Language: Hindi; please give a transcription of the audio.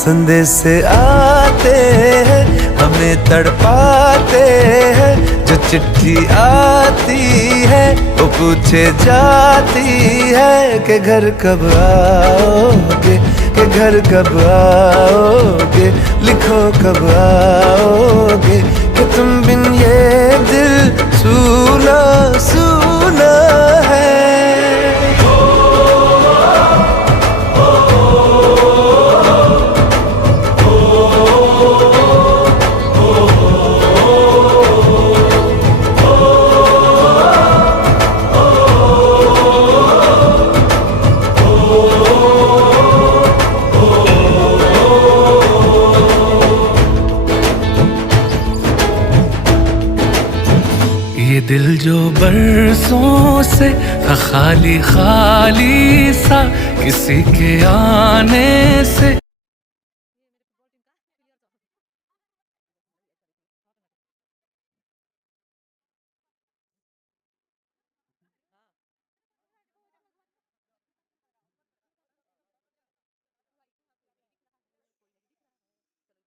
संदेश आते हैं हमें तड़पाते हैं, जो चिट्ठी आती है वो पूछे जाती है कि घर कब आओगे, कि घर कब आओगे, लिखो कब आओगे, कि तुम बिन ये दिल सूना सूना है। ये दिल जो बरसों से था खाली खाली सा, किसी के आने से